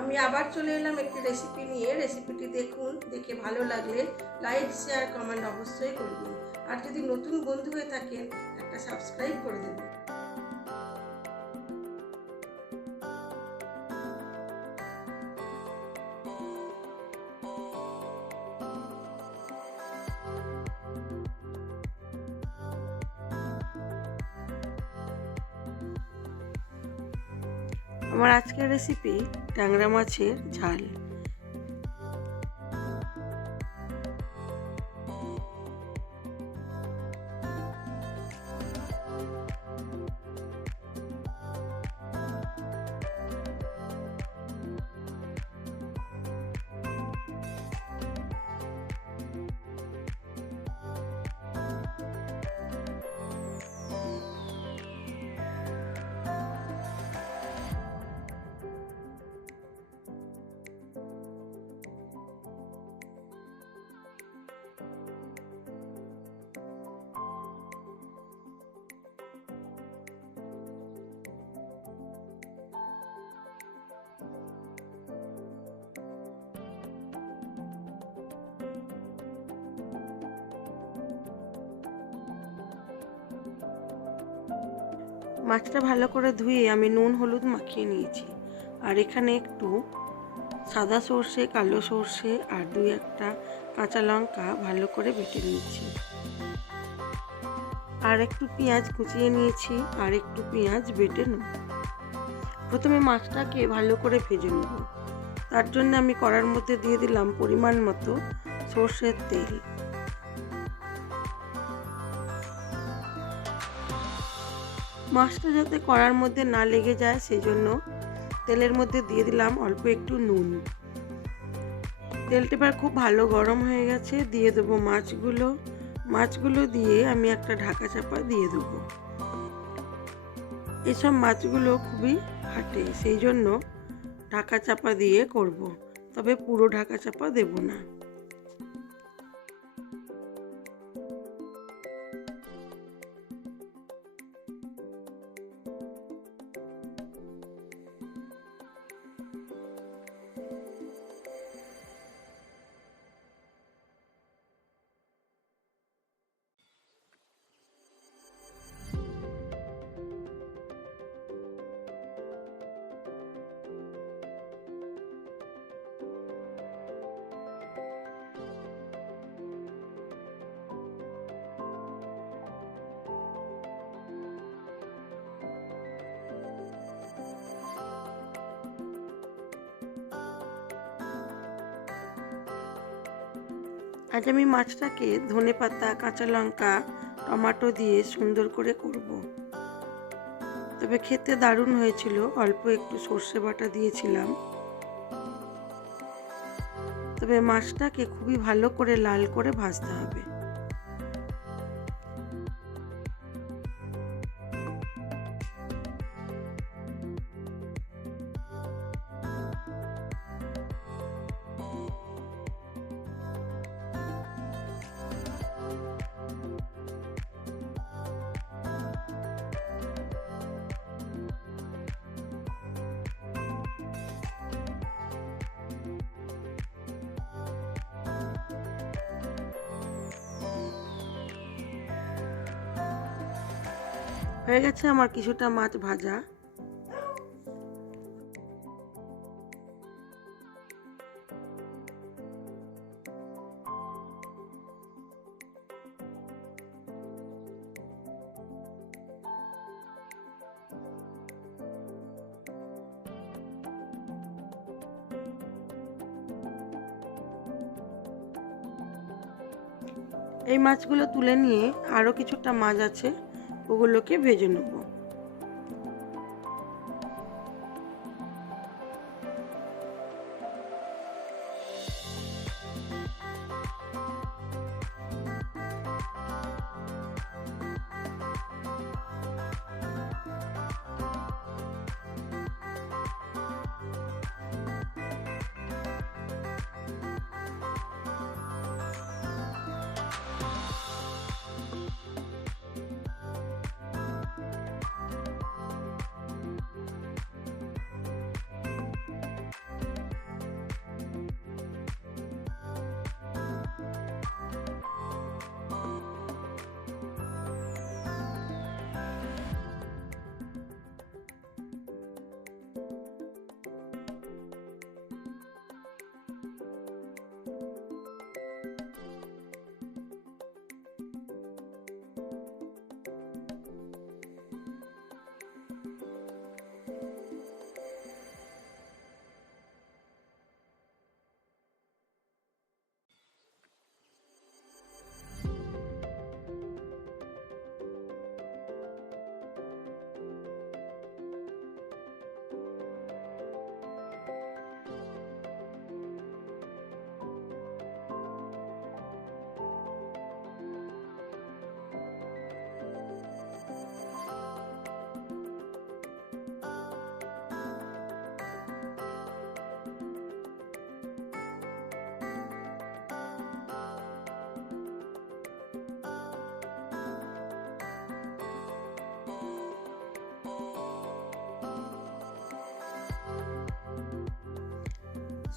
আমি আবার চলে এলাম একটি রেসিপি নিয়ে। রেসিপিটি দেখুন, দেখে ভালো লাগলে লাইক শেয়ার কমেন্ট অবশ্যই করবেন। আর যদি নতুন বন্ধু হয়ে থাকেন একটা সাবস্ক্রাইব করে দেবেন। আমার আজকের রেসিপি ট্যাংরা মাছের ঝাল। মাছটা ভালো করে ধুয়ে আমি নুন হলুদ মাখিয়ে নিয়েছি। আর এখানে একটু সাদা সর্ষে, কালো সর্ষে আর 2-1টা কাঁচা লঙ্কা ভালো করে বেটে নিয়েছি। আর একটু পেঁয়াজ কুচিয়ে নিয়েছি আর একটু পেঁয়াজ বেটে নেব। প্রথমে মাছটাকে ভালো করে ভেজে নেব। তার জন্য আমি কড়ার মধ্যে দিয়ে দিলাম পরিমাণ মতো সর্ষের তেল। মাছটা যাতে কড়ার মধ্যে না লেগে যায় সেই জন্য তেলের মধ্যে দিয়ে দিলাম অল্প একটু নুন। তেলটা এবার খুব ভালো গরম হয়ে গেছে, দিয়ে দেবো মাছগুলো দিয়ে আমি একটা ঢাকা চাপা দিয়ে দেবো। এসব মাছগুলো খুবই হাঁটে, সেই জন্য ঢাকা চাপা দিয়ে করব, তবে পুরো ঢাকা চাপা দেব না। আজ আমি মাছটাকে ধনেপাতা, কাঁচা লঙ্কা, টমেটো দিয়ে সুন্দর করে করব। তবে খেতে দারুণ হয়েছিল। অল্প একটু সর্ষে বাটা দিয়েছিলাম। তবে মাছটাকে খুবই ভালো করে লাল করে ভাজতে হবে। হয়ে গেছে আমার কিছুটা মাছ ভাজা। এই মাছগুলো তুলে নিয়ে আরও কিছুটা মাছ আছে, ওগুলোকে ভেজে নেব।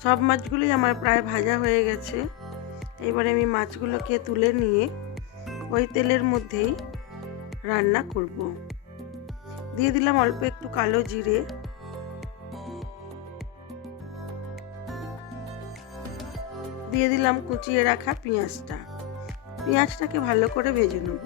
সব মাছগুলোই আমার প্রায় ভাজা হয়ে গেছে। এবারে আমি মাছগুলোকে তুলে নিয়ে ওই তেলের মধ্যেই রান্না করব। দিয়ে দিলাম অল্প একটু কালো জিরে, দিয়ে দিলাম কুচিয়ে রাখা পেঁয়াজটাকে ভালো করে ভেজে নেব।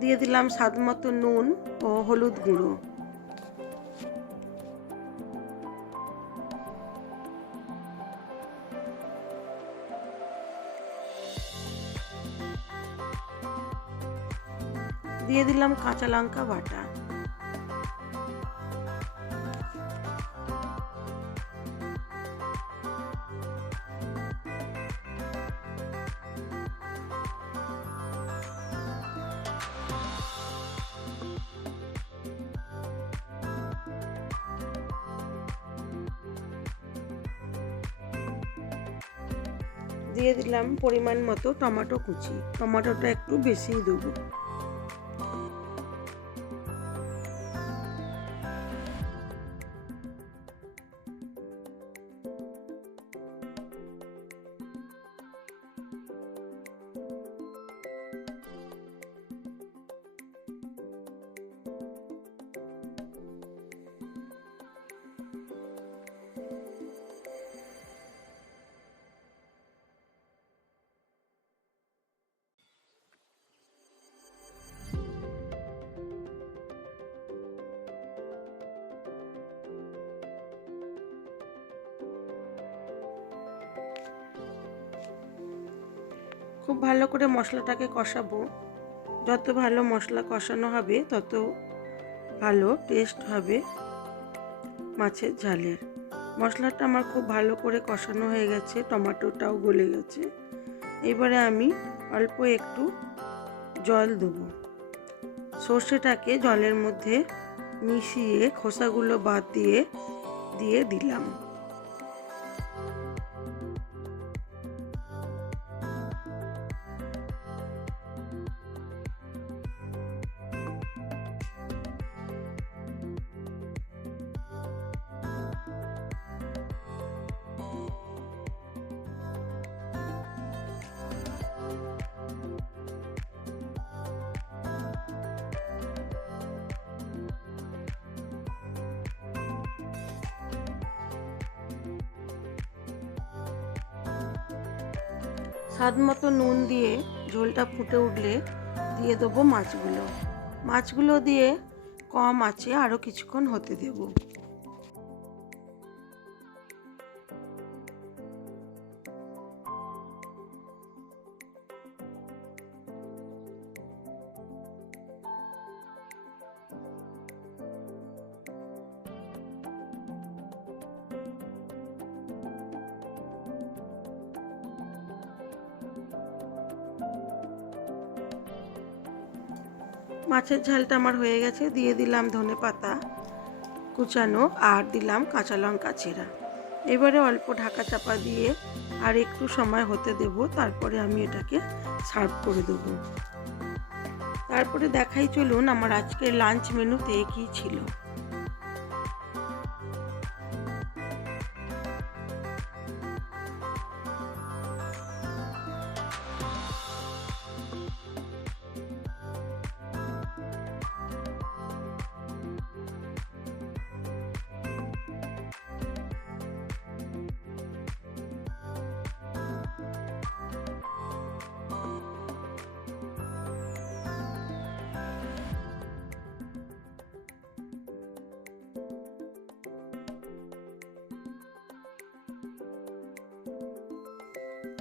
দিয়ে দিলাম স্বাদ মতো নুন ও হলুদ গুঁড়ো। দিয়ে দিলাম কাঁচা লঙ্কা বাটা। দিয়ে দিলাম পরিমাণ মতো টমেটো কুচি, টমেটোটা একটু বেশিই দেবো। খুব ভালো করে মশলাটাকে কষাবো। যত ভালো মশলা কষানো হবে তত ভালো টেস্ট হবে মাছের ঝালের। মশলাটা আমার খুব ভালো করে কষানো হয়ে গেছে, টমেটোটাও গলে গেছে। এবারে আমি অল্প একটু জল দেবো। সর্ষেটাকে জলের মধ্যে মিশিয়ে খোসাগুলো বাদ দিয়ে দিলাম। স্বাদ মতো নুন দিয়ে ঝোলটা ফুটে উঠলে দিয়ে দেবো মাছগুলো দিয়ে কম আঁচে আরও কিছুক্ষণ হতে দেবো। মাছের ঝালটা আমার হয়ে গেছে। দিয়ে দিলাম ধনেপাতা কুচানো আর দিলাম কাঁচা লঙ্কা চেরা। এবারে অল্প ঢাকা চাপা দিয়ে আর একটু সময় হতে দেব, তারপরে আমি এটাকে সার্ভ করে দেবো। তারপরে দেখাই চলুন আমার আজকের লাঞ্চ মেনুতে কী ছিল।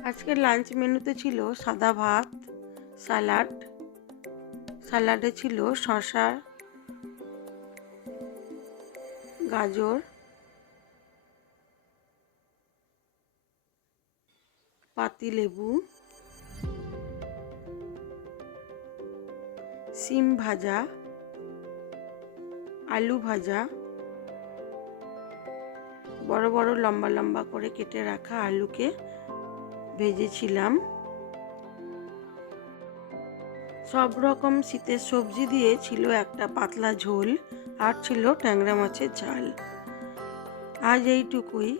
আজকের লাঞ্চ মেনুতে ছিল সাদা ভাত, স্যালাডে ছিল শসা, গাজর, পাতিলেবু, সিম ভাজা, আলু ভাজা, বড় বড় লম্বা লম্বা করে কেটে রাখা আলুকে ভেজেছিলাম। সব রকম শীতের সবজি দিয়ে ছিল একটা পাতলা ঝোল, আর ছিল ট্যাংরা মাছের ঝাল। আজ এইটুকুই।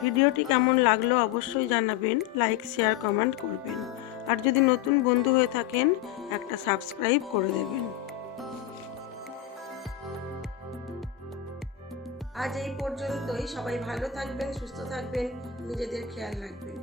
ভিডিওটি কেমন লাগলো অবশ্যই জানাবেন, লাইক শেয়ার কমেন্ট করবেন, আর যদি নতুন বন্ধু হয়ে থাকেন একটা সাবস্ক্রাইব করে দেবেন। আজ এই পর্যন্তই। সবাই ভালো থাকবেন, সুস্থ থাকবেন, নিজেদের খেয়াল রাখবেন।